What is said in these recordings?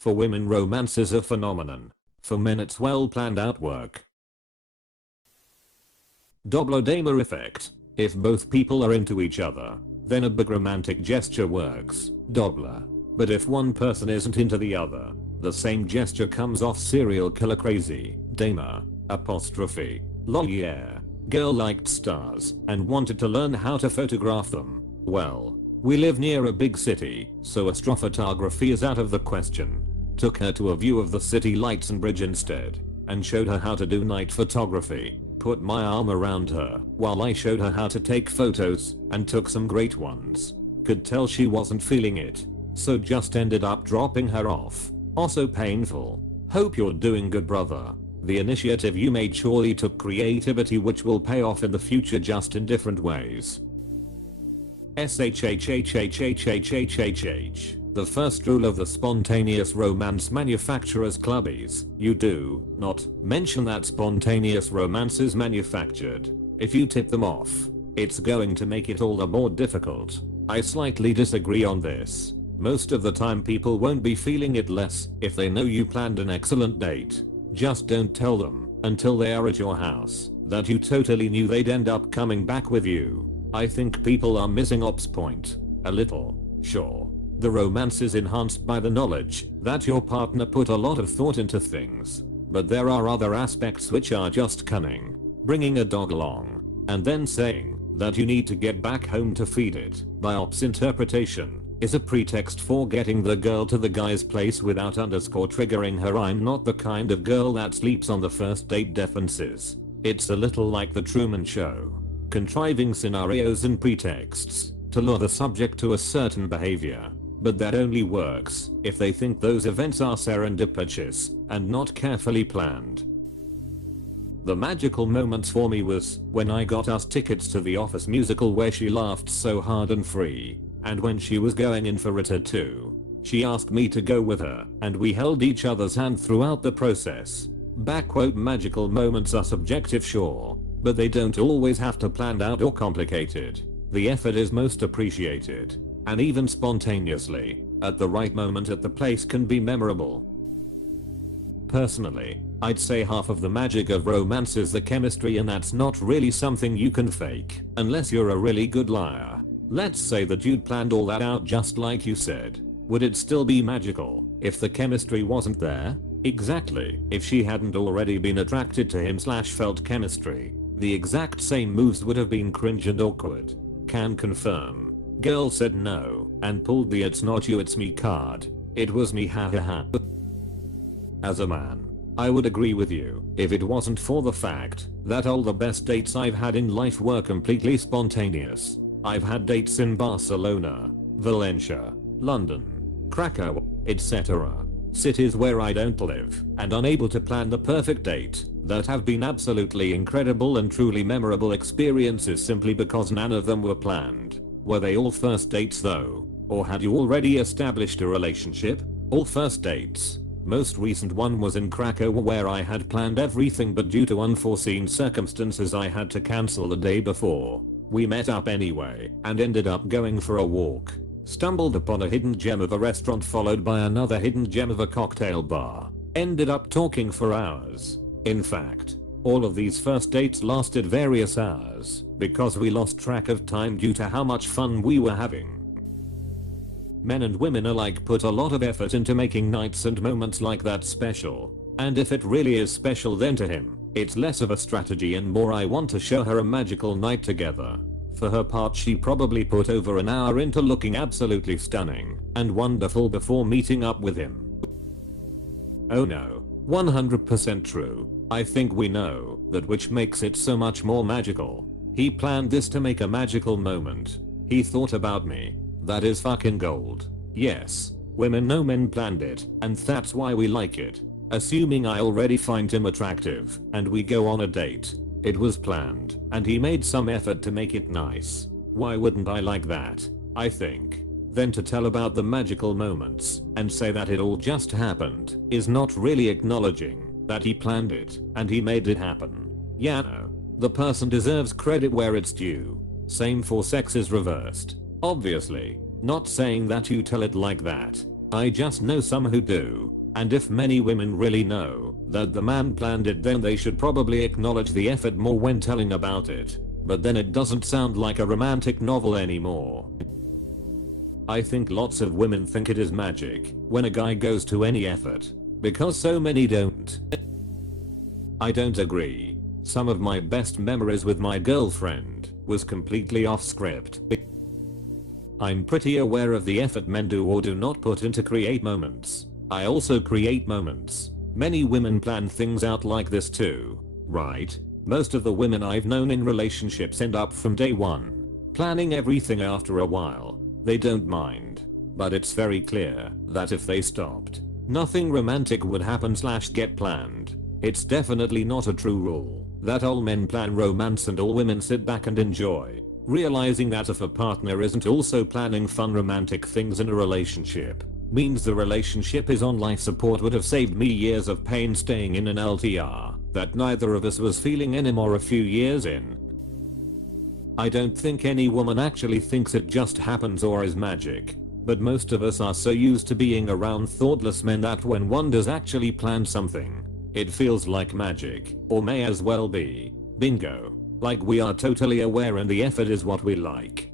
For women, romance is a phenomenon. For men, it's well planned out work. Doppler effect. If both people are into each other, then a big romantic gesture works. Doppler. But if one person isn't into the other, the same gesture comes off serial killer crazy. Damer. Apostrophe. Lol yeah. Girl liked stars and wanted to learn how to photograph them. Well, we live near a big city, so astrophotography is out of the question. Took her to a view of the city lights and bridge instead, and showed her how to do night photography. Put my arm around her while I showed her how to take photos, and took some great ones. Could tell she wasn't feeling it, so just ended up dropping her off. Also painful. Hope you're doing good, brother. The initiative you made surely took creativity, which will pay off in the future, just in different ways. SHHHHHHHHH. The first rule of the Spontaneous Romance Manufacturers Club is, you do not mention that spontaneous romance is manufactured. If you tip them off, it's going to make it all the more difficult. I slightly disagree on this. Most of the time people won't be feeling it less if they know you planned an excellent date. Just don't tell them until they are at your house that you totally knew they'd end up coming back with you. I think people are missing Ops point a little. Sure, the romance is enhanced by the knowledge that your partner put a lot of thought into things, but there are other aspects which are just cunning. Bringing a dog along and then saying that you need to get back home to feed it, by Ops interpretation, is a pretext for getting the girl to the guy's place without triggering her "I'm not the kind of girl that sleeps on the first date" defenses. It's a little like the Truman Show. Contriving scenarios and pretexts to lure the subject to a certain behavior. But that only works if they think those events are serendipitous and not carefully planned. The magical moments for me was when I got us tickets to the Office musical, where she laughed so hard and free, and when she was going in for it too. She asked me to go with her, and we held each other's hand throughout the process. Magical moments are subjective, sure, but they don't always have to planned out or complicated. The effort is most appreciated, and even spontaneously, at the right moment at the place, can be memorable. Personally, I'd say half of the magic of romance is the chemistry, and that's not really something you can fake, unless you're a really good liar. Let's say that you'd planned all that out just like you said. Would it still be magical if the chemistry wasn't there? Exactly. If she hadn't already been attracted to him / felt chemistry, the exact same moves would have been cringe and awkward. Can confirm. Girl said no and pulled the "it's not you, it's me" card. It was me, hahaha. As a man, I would agree with you if it wasn't for the fact that all the best dates I've had in life were completely spontaneous. I've had dates in Barcelona, Valencia, London, Krakow, etc. Cities where I don't live, and unable to plan the perfect date, that have been absolutely incredible and truly memorable experiences simply because none of them were planned. Were they all first dates though? Or had you already established a relationship? All first dates. Most recent one was in Krakow, where I had planned everything, but due to unforeseen circumstances I had to cancel the day before. We met up anyway and ended up going for a walk. Stumbled upon a hidden gem of a restaurant, followed by another hidden gem of a cocktail bar. Ended up talking for hours. In fact, all of these first dates lasted various hours because we lost track of time due to how much fun we were having. Men and women alike put a lot of effort into making nights and moments like that special. And if it really is special, then to him, it's less of a strategy and more "I want to show her a magical night together." For her part, she probably put over an hour into looking absolutely stunning and wonderful before meeting up with him. Oh no, 100% true. I think we know that, which makes it so much more magical. He planned this to make a magical moment. He thought about me. That is fucking gold. Yes, women know men planned it, and that's why we like it. Assuming I already find him attractive and we go on a date. It was planned, and he made some effort to make it nice. Why wouldn't I like that? I think. Then to tell about the magical moments and say that it all just happened is not really acknowledging that he planned it and he made it happen. Yeah, no. The person deserves credit where it's due. Same for sex is reversed. Obviously, not saying that you tell it like that. I just know some who do. And if many women really know that the man planned it, then they should probably acknowledge the effort more when telling about it. But then it doesn't sound like a romantic novel anymore. I think lots of women think it is magic when a guy goes to any effort, because so many don't. I don't agree. Some of my best memories with my girlfriend was completely off script. I'm pretty aware of the effort men do or do not put in to create moments. I also create moments. Many women plan things out like this too, right? Most of the women I've known in relationships end up from day one planning everything. After a while, they don't mind. But it's very clear that if they stopped, nothing romantic would happen / get planned. It's definitely not a true rule that all men plan romance and all women sit back and enjoy. Realizing that if a partner isn't also planning fun romantic things in a relationship, means the relationship is on life support would have saved me years of pain staying in an LTR that neither of us was feeling anymore a few years in. I don't think any woman actually thinks it just happens or is magic, but most of us are so used to being around thoughtless men that when one does actually plan something, it feels like magic, or may as well be. Bingo. Like we are totally aware and the effort is what we like.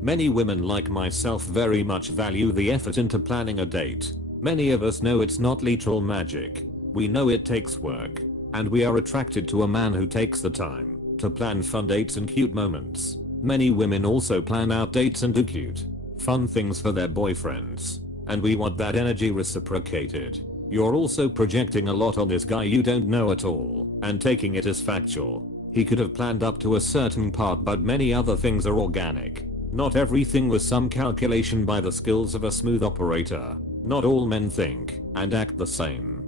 Many women like myself very much value the effort into planning a date. Many of us know it's not literal magic. We know it takes work. And we are attracted to a man who takes the time to plan fun dates and cute moments. Many women also plan out dates and do cute, fun things for their boyfriends. And we want that energy reciprocated. You're also projecting a lot on this guy you don't know at all and taking it as factual. He could have planned up to a certain part, but many other things are organic. Not everything was some calculation by the skills of a smooth operator. Not all men think and act the same.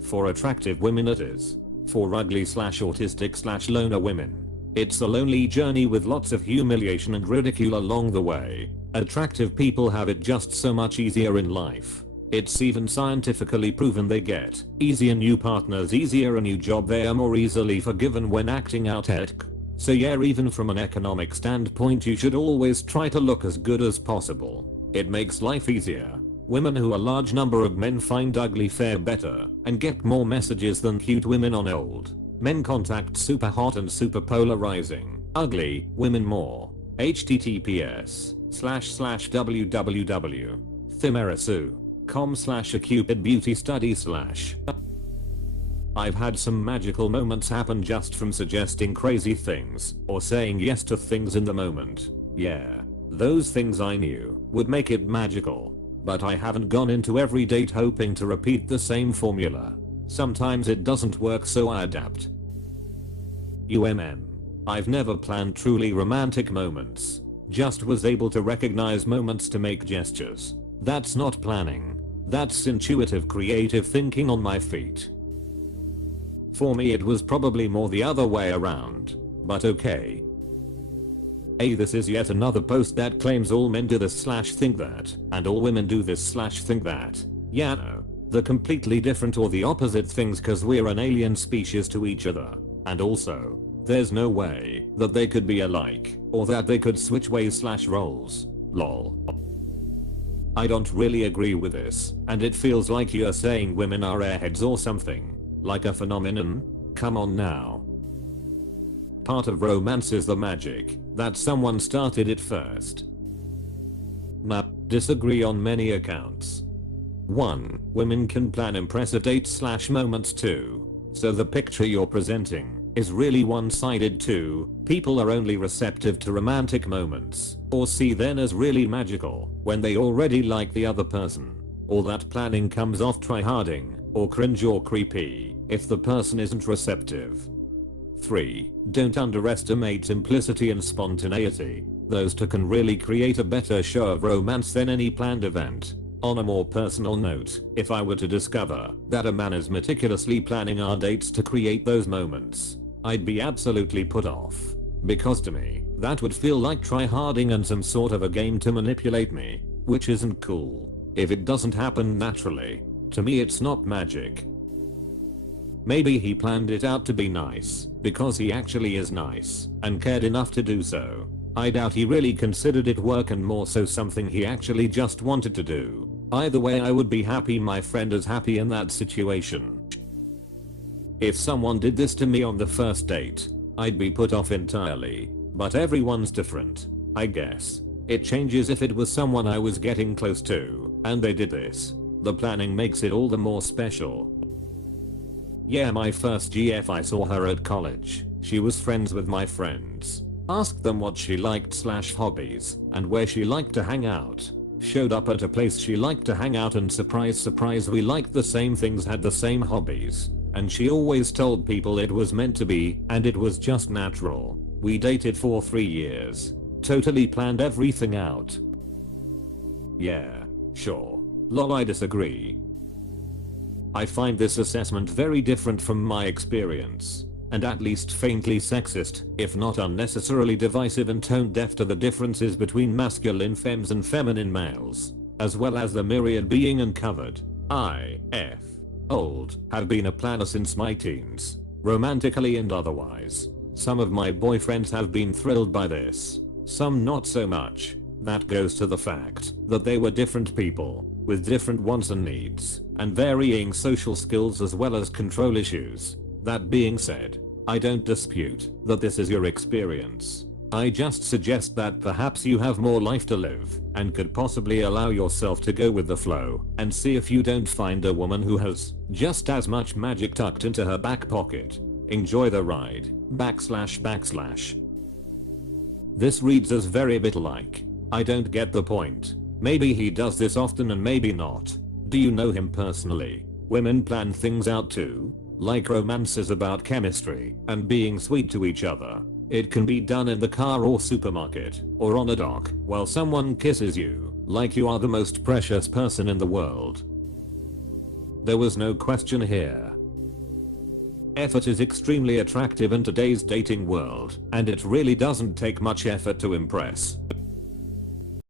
For attractive women it is. For ugly / autistic / loner women, it's a lonely journey with lots of humiliation and ridicule along the way. Attractive people have it just so much easier in life. It's even scientifically proven they get easier new partners, easier a new job, they are more easily forgiven when acting out ethic. So yeah, even from an economic standpoint you should always try to look as good as possible. It makes life easier. Women who a large number of men find ugly fare better and get more messages than cute women on old. Men contact super hot and super polarizing, ugly women more. https://www.thimerisu.com/acupidbeautystudy/ I've had some magical moments happen just from suggesting crazy things or saying yes to things in the moment. Yeah, those things I knew would make it magical, but I haven't gone into every date hoping to repeat the same formula. Sometimes it doesn't work, so I adapt. I've never planned truly romantic moments, just was able to recognize moments to make gestures. That's not planning. That's intuitive creative thinking on my feet. For me it was probably more the other way around, but okay. This is yet another post that claims all men do this / think that, and all women do this / think that. Yeah, no. The completely different or the opposite things, cause we're an alien species to each other. And also, there's no way that they could be alike, or that they could switch ways / roles. Lol. I don't really agree with this, and it feels like you're saying women are airheads or something. Like a phenomenon? Come on now. Part of romance is the magic that someone started it first. Nah, disagree on many accounts. 1. Women can plan impressive dates / moments too. So the picture you're presenting is really one-sided. 2. People are only receptive to romantic moments or see them as really magical when they already like the other person. Or that planning comes off tryharding or cringe or creepy if the person isn't receptive. 3. Don't underestimate simplicity and spontaneity. Those two can really create a better show of romance than any planned event. On a more personal note, if I were to discover that a man is meticulously planning our dates to create those moments, I'd be absolutely put off. Because to me, that would feel like tryharding and some sort of a game to manipulate me, which isn't cool. If it doesn't happen naturally, to me it's not magic. Maybe he planned it out to be nice, because he actually is nice, and cared enough to do so. I doubt he really considered it work and more so something he actually just wanted to do. Either way, I would be happy my friend is happy in that situation. If someone did this to me on the first date, I'd be put off entirely, but everyone's different, I guess. It changes if it was someone I was getting close to, and they did this. The planning makes it all the more special. Yeah, my first GF, I saw her at college. She was friends with my friends. Asked them what she liked / hobbies, and where she liked to hang out. Showed up at a place she liked to hang out and surprise surprise we liked the same things, had the same hobbies. And she always told people it was meant to be, and it was just natural. We dated for 3 years. Totally planned everything out. Yeah, sure. Lol, I disagree. I find this assessment very different from my experience, and at least faintly sexist, if not unnecessarily divisive and tone deaf to the differences between masculine femmes and feminine males, as well as the myriad being uncovered. Old, have been a planner since my teens, romantically and otherwise. Some of my boyfriends have been thrilled by this, some not so much. That goes to the fact that they were different people, with different wants and needs, and varying social skills as well as control issues. That being said, I don't dispute that this is your experience. I just suggest that perhaps you have more life to live, and could possibly allow yourself to go with the flow, and see if you don't find a woman who has just as much magic tucked into her back pocket. Enjoy the ride, //. This reads as very bit like, I don't get the point. Maybe he does this often and maybe not. Do you know him personally? Women plan things out too, like romances about chemistry and being sweet to each other. It can be done in the car or supermarket, or on a dock, while someone kisses you, like you are the most precious person in the world. There was no question here. Effort is extremely attractive in today's dating world, and it really doesn't take much effort to impress.